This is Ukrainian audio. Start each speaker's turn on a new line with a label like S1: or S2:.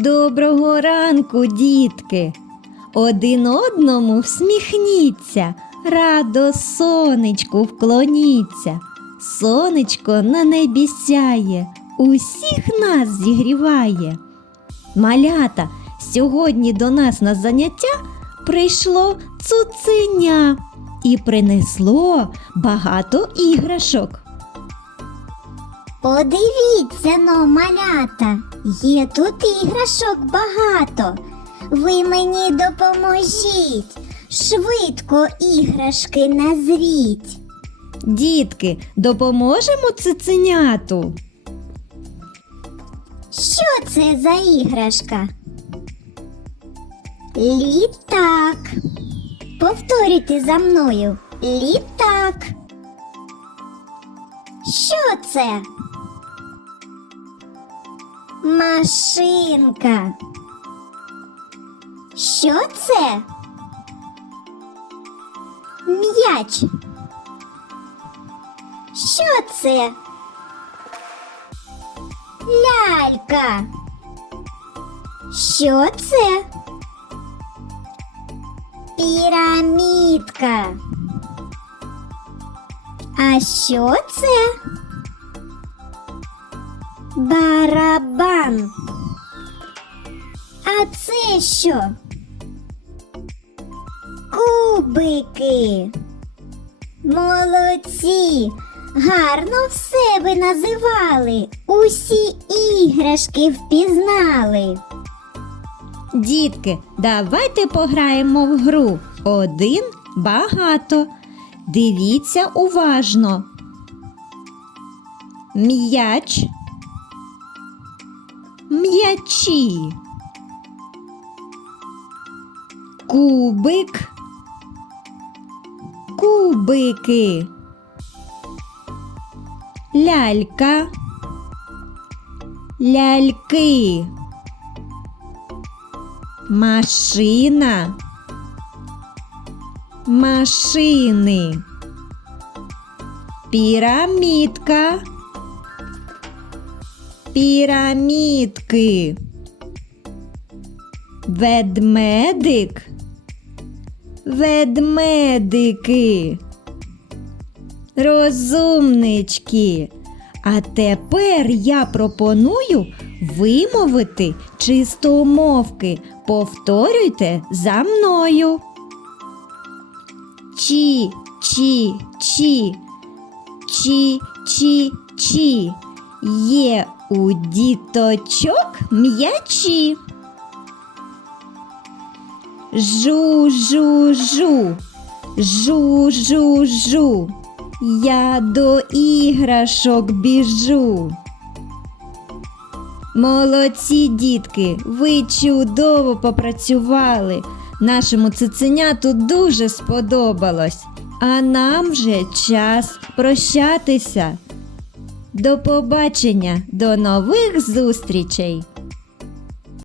S1: Доброго ранку, дітки! Один одному всміхніться, радо сонечку вклоніться. Сонечко на небі сяє, усіх нас зігріває. Малята, сьогодні до нас на заняття прийшло цуценя і принесло багато іграшок.
S2: Подивіться но, малята, є тут іграшок багато. Ви мені допоможіть, швидко іграшки назріть.
S1: Дітки, допоможемо цуценяту?
S2: Що це за іграшка? Літак. Повторюйте за мною. Літак. Що це? Машинка. Що це? М'яч. Що це? Лялька. Що це? Пірамідка. А що це? Барабан. А це що? Кубики. Молодці! Гарно все ви називали. Усі іграшки впізнали.
S1: Дітки, давайте пограємо в гру «Один багато». Дивіться уважно. М'яч, м'ячі, кубик, кубики, лялька, ляльки, машина, машини, пірамідка, пірамідки, ведмедик, ведмедики, розумнички. А тепер я пропоную вимовити чистомовки. Повторюйте за мною. Чі, чі, чі, чі, чі, чі. Є у діточок м'ячі. Жу, жу, жу, жу, жу, жу. Я до іграшок біжу. Молодці, дітки, ви чудово попрацювали. Нашому цуценяту дуже сподобалось. А нам вже час прощатися. До побачення, до нових зустрічей!